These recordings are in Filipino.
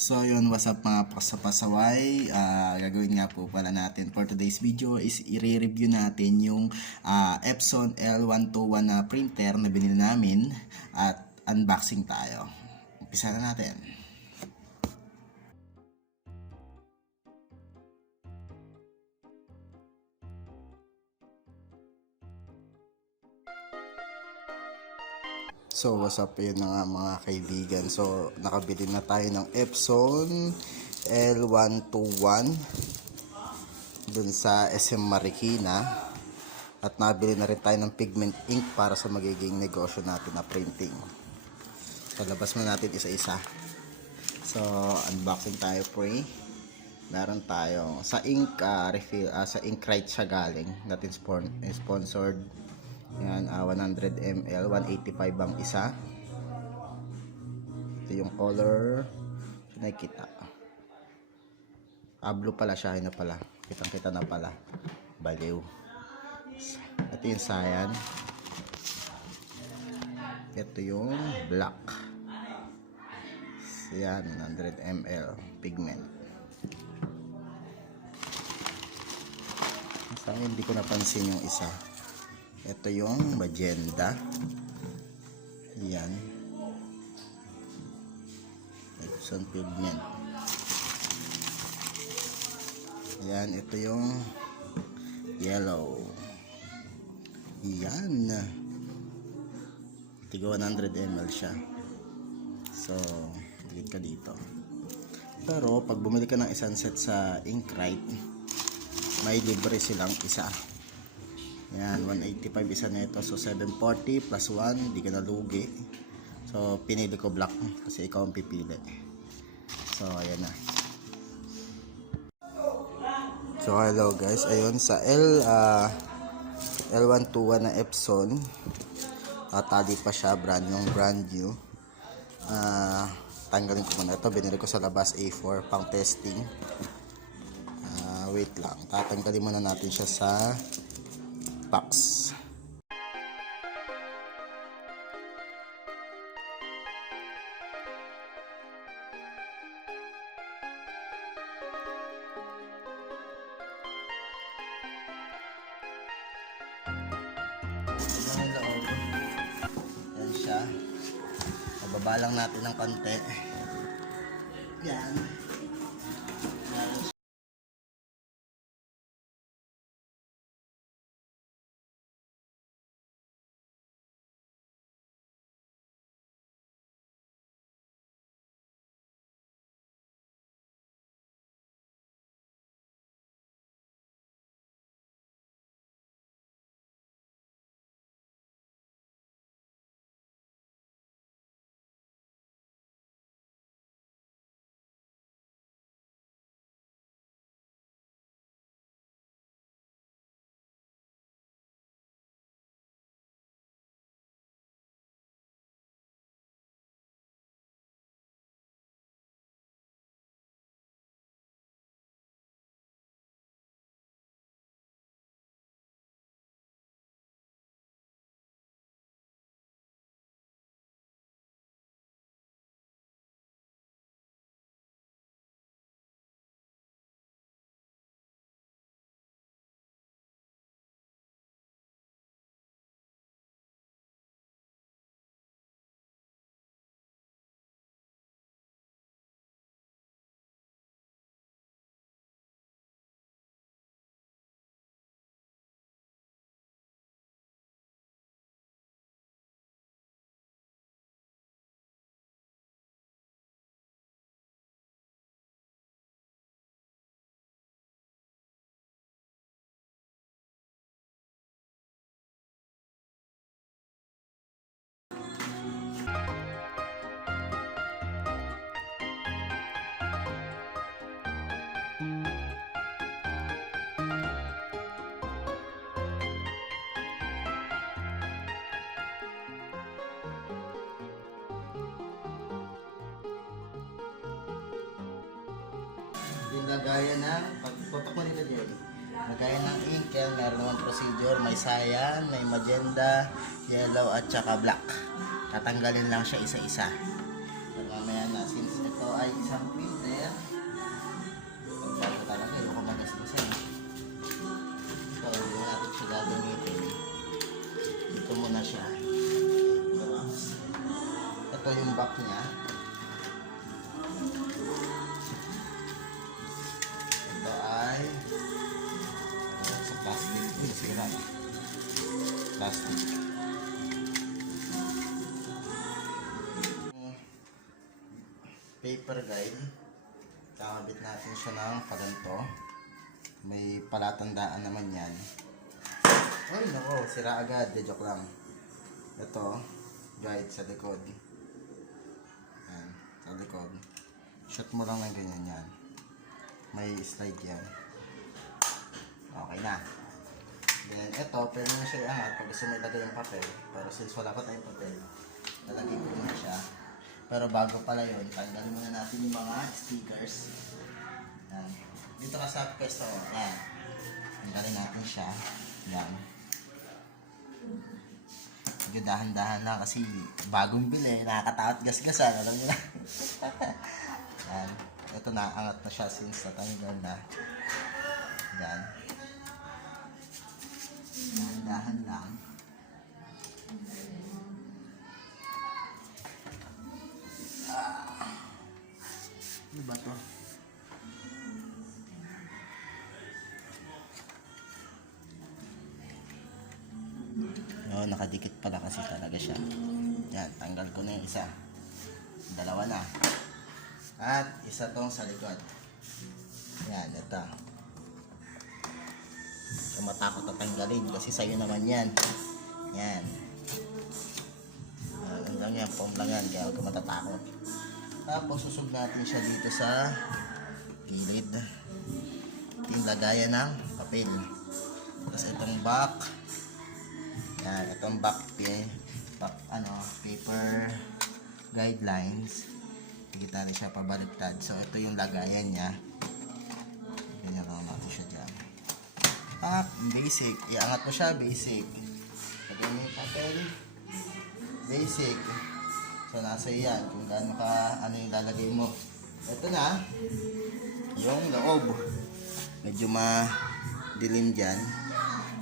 So yun, what's up mga pasaway. Gagawin nga po pala natin for today's video is i-review natin yung Epson L121 na printer na binili namin at unboxing tayo. Umpisa na natin. So what's up, yun na nga mga kaibigan. So nakabili na tayo ng Epson L121 dun sa SM Marikina. At nabili na rin tayo ng pigment ink para sa magiging negosyo natin na printing. So labas mo natin isa-isa. So unboxing tayo pre. Meron tayong sa ink refill, sa Inkrite siya galing. Natin sponsored. Yan, 100 ml, 185 ang isa. Ito yung color. So, nakikita. Blue pala siya, yun na pala. Kitang-kita na pala. Baliw. Ito yung cyan. Ito yung black. Yan, 100 ml pigment. Sa akin, hindi ko napansin yung isa. Ito yung magenta. Yan. Epson pigment. Yan. Ito yung yellow. Yan. Tiga 100 ml siya. So, tigit ka dito. Pero, pag bumili ka ng isang set sa Inkrite, may libre silang isa. Yan, 185 isa na ito. So, 740 plus 1. Hindi ka nalugi. So, pinili ko black kasi ikaw ang pipili. So, ayan na. So, hello guys. Ayun, sa L121 na Epson. Tali pa siya. Brand new. Tanggalin ko muna ito. Binili ko sa labas A4 pang testing. Wait lang. Tatanggalin muna natin siya sa box. Yan siya. Bababa lang natin ng konti. Yan. Yung lagayan ng pagputok mo nila dyan. Lagayan ng ink, meron naman procedure, may cyan, may magenta, yellow at saka black. Tatanggalin lang siya isa-isa. So, mamaya na, since ito ay isang printer. Pagbago talaga, yung kumagastusan. So, hindi natin siya gagamitin. Dito muna siya. Ito yung back niya. Ito ay sa plastic. Uy, sira. Plastic. Paper guide. Kakabit natin siya ng paganto. May palatandaan naman yan. Ay, nako, sira agad. De joke lang. Ito, guide sa likod. Yan, sa likod. Shot mo lang ng ganyan yan. May slide yan. Okay na. Then, ito, pwede mo siya iangat pag gusto mo ilagay yung papel. Pero since wala pa tayong papel, lalagay ko na siya. Pero bago pala yun, tanggalin muna natin yung mga stickers. Yan. Dito ka sa pesto. Yan. Tanggalin natin siya. Yan. Medyo dahan-dahan lang kasi bagong bili. Nakakatakot gasgasan. Alam nyo na. Yan. Ito naangat na siya since natanggal na. Yan. Dahan-dahan lang. Ano ba to? No, nakadikit pala kasi talaga siya. Yan, tanggal ko na yung isa. Dalawa na. At isa tong sa likod. Yan, ito. So, matakot na tanggalin kasi sa'yo naman yan. Yan. Ano lang yan, foam lang yan. Kaya huwag ka matatakot. Tapos susog natin siya dito sa gilid. Yung lagayan ng papel. Tapos itong back. Yan, itong back paper guidelines. Kita rin siya pabaliktad. So ito yung lagayan niya. Ganyan lang natin siya dyan. Basic. Iangat mo siya, basic. Lagyan mo yung papel. Basic. So, nasa yan kung gaano ka, ano yung lalagay mo. Ito na, yung loob. Medyo madilim dyan.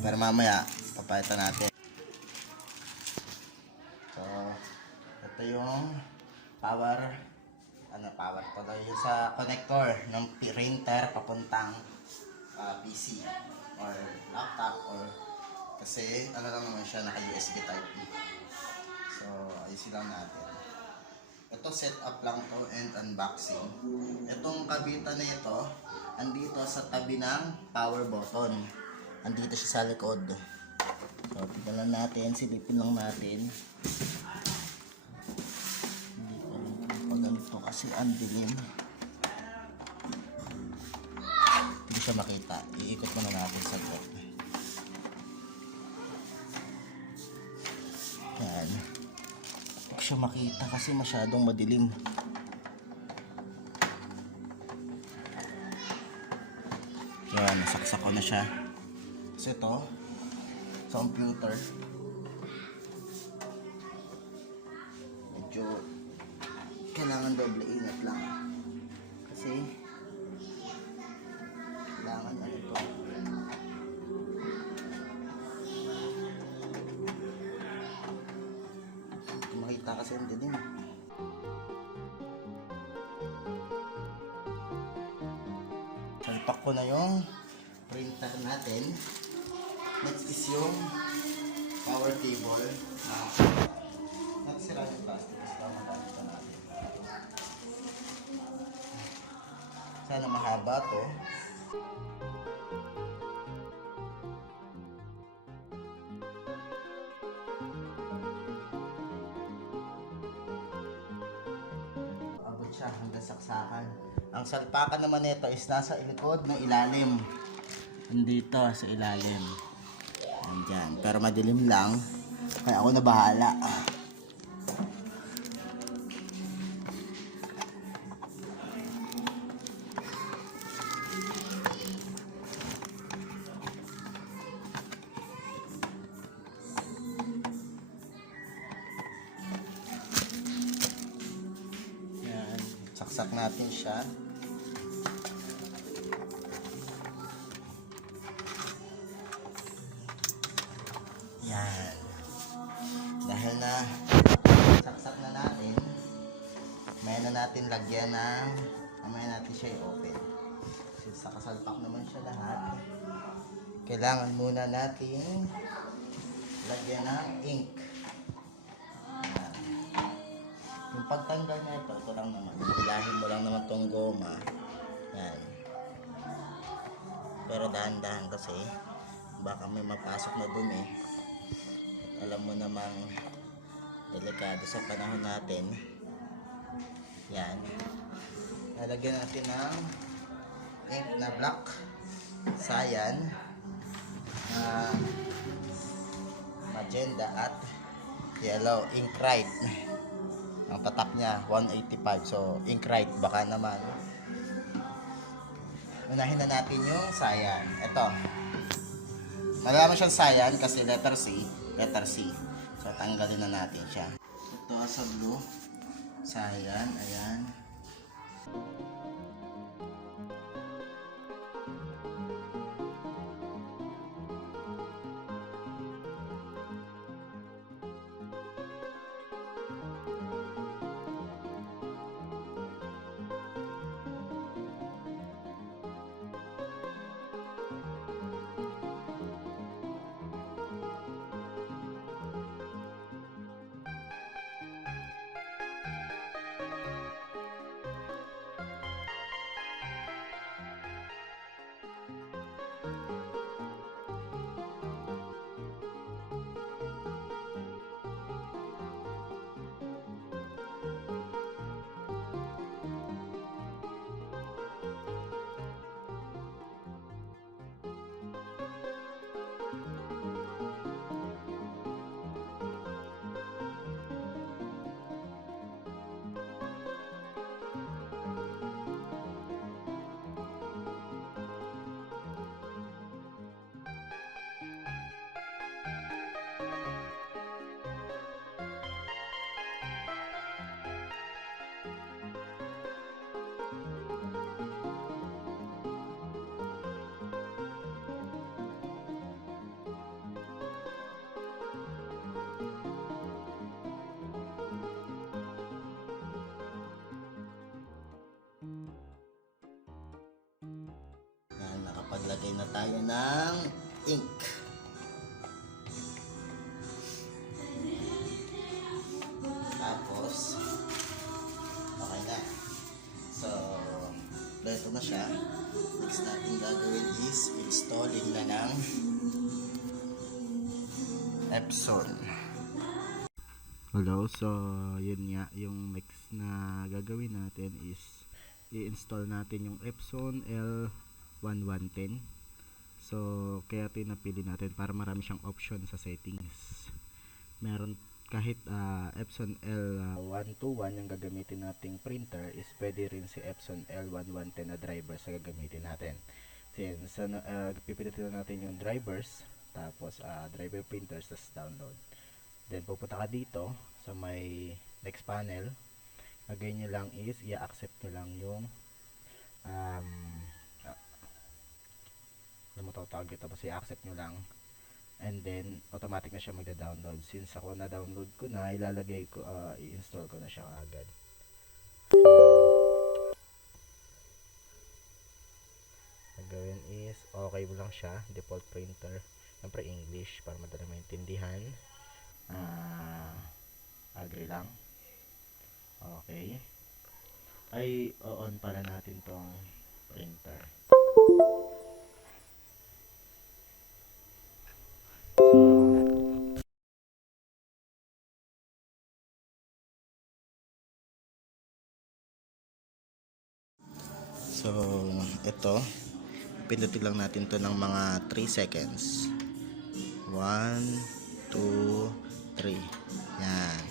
Pero mamaya, papalitan natin. So, ito yung power pala yung sa connector ng printer papuntang PC or laptop or kasi ano lang naman siya, naka USB type B. So, ayusin lang natin. Ito set up lang to and unboxing. Itong kabitan na ito, andito sa tabi ng power button. Andito siya sa likod. So, tignan lang natin, silipin lang natin. Hindi ko lang pag ganito kasi ang dilim. Hindi siya makita. Iikot muna natin sa likod. Yan. Siya makita kasi masyadong madilim. Yan, nasaksak ko na siya. So ito, sa computer, medyo kailangan doble ingat lang. Kasi kailangan ano ito. Makita kasi ang dilim. Salpak ko na yung printer natin. Next is yung power cable. Nagsira yung plastic kasi pamagamit pa natin. Sana mahaba to. Siya hanggang saksakan. Ang salpakan naman nito is nasa likod ng ilalim. Nandito sa ilalim. Nandyan. Pero madilim lang. Kaya ako na bahala. Saksak natin siya. Yan. Dahil na saksak na natin, may na natin lagyan ng, mamaya natin siya i-open. Since nakasalpak naman siya lahat, kailangan muna natin lagyan ng ink. Yan. Yung pagtanggal na ito lang naman. Hilahin mo lang naman tong goma. Yan. Pero dahan-dahan kasi baka may mapasok na dumi. Alam mo namang delikado sa panahon natin. Yan. Lalagyan natin ng ink na black, cyan, magenta at yellow. Inkrite. Ang tatak niya 185. So Inkrite, baka naman. Unahin na natin yung cyan. Ito. Malalaman siyang cyan kasi letter C. So tanggalin na natin siya. Ito sa blue. Cyan, ayan. Nakapaglagay na tayo ng ink. Tapos, okay na. So, ito na siya. Next natin gagawin is installing na ng Epson. Hello, so yun nga, yung next na gagawin natin is i-install natin yung Epson L1110. So kaya ito yung napili natin para marami siyang option sa settings. Meron kahit Epson L121 yung gagamitin nating printer, is pwede rin si Epson L1110 na drivers na gagamitin natin. Since pipilitin natin yung drivers, tapos driver printers, tapos download. Then pupunta ka dito sa may next panel. Gagawin nyo lang is i-accept nyo lang yung ano mo tawag ito, tapos i-accept nyo lang, and then automatic na siya magda-download. Since ako na-download ko na, ilalagay ko, i-install ko na siya agad. Gagawin is okay mo lang siya, default printer, siyempre English para madali maintindihan. Agree lang. Okay. Ay, on pala natin tong printer. So, ito, pinutin lang natin to ng mga 3 seconds. 1, 2, 3. Yan.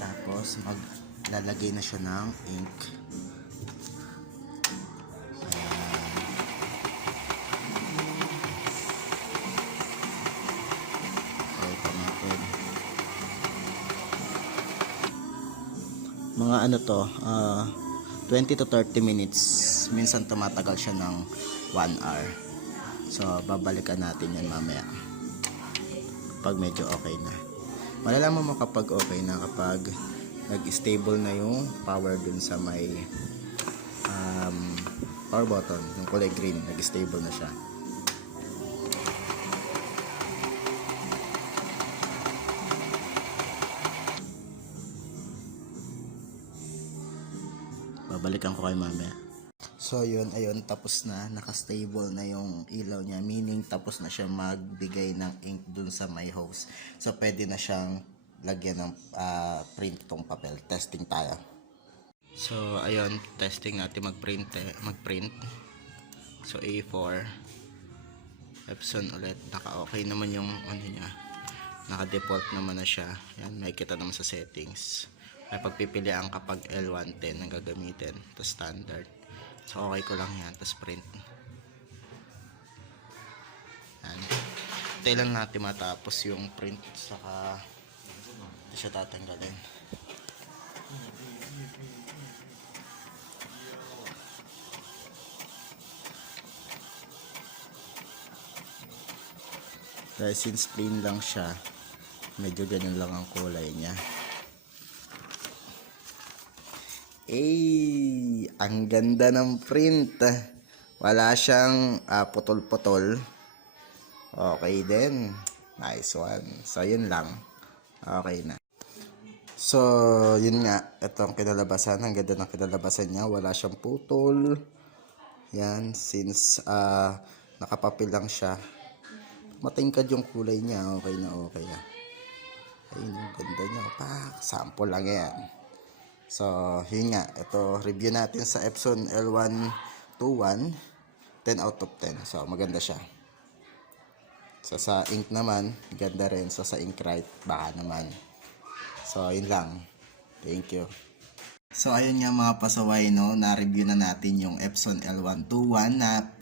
Tapos, maglalagay na siya ng ink. Mga ano to, 20 to 30 minutes. Minsan tumatagal siya ng 1 hour. So, babalikan natin yan mamaya. Pag medyo okay na. Malalaman mo kapag okay na kapag nag-stable na yung power dun sa may power button, yung kulay green, nag-stable na siya. Babalikan ko kay mamaya. So yun, ayun, tapos na, naka-stable na yung ilaw niya, meaning tapos na siya magbigay ng ink dun sa may hose. So pwede na siyang lagyan ng print tong papel. Testing tayo. So ayun, testing natin magprint. So A4 Epson ulit, naka-okay naman yung ano niya. Naka-default naman na siya. Yan, makikita naman sa settings. May pagpipilian kapag L110 ang gagamitin. Ito standard. So okay ko lang yan. Tapos print. Yan. Hintay lang natin matapos yung print. Saka ito siya tatanggalin. Dahil since plain lang siya, medyo ganyan lang ang kulay niya. Ang ganda ng print. Wala siyang putol-putol. Okay din. Nice one. So, yun lang. Okay na. So, yun nga. Ito ang kinalabasan. Ang ganda ng kinalabasan niya. Wala siyang putol. Yan. Since nakapapil lang siya. Matingkad yung kulay niya. Okay na okay na. Ayun yung ganda niya. Sample lang yan. So, yun nga. Ito, review natin sa Epson L121. 10 out of 10. So, maganda siya. So, sa ink naman, ganda rin. So, sa Inkrite, baka naman. So, yun lang. Thank you. So, ayun nga mga pasaway, no? Na-review na natin yung Epson L121 na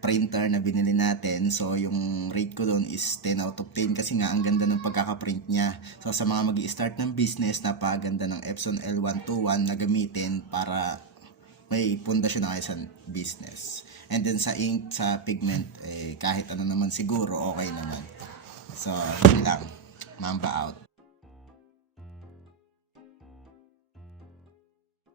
printer na binili natin. So yung rate ko doon is 10 out of 10 kasi nga ang ganda ng pagkaka-print niya. So sa mga magi-start ng business, napakaganda ng Epson L121 na gamitin para may pundasyon na kayo sa business. And then sa ink, sa pigment, kahit ano naman siguro okay naman. So yun lang. Mamba out.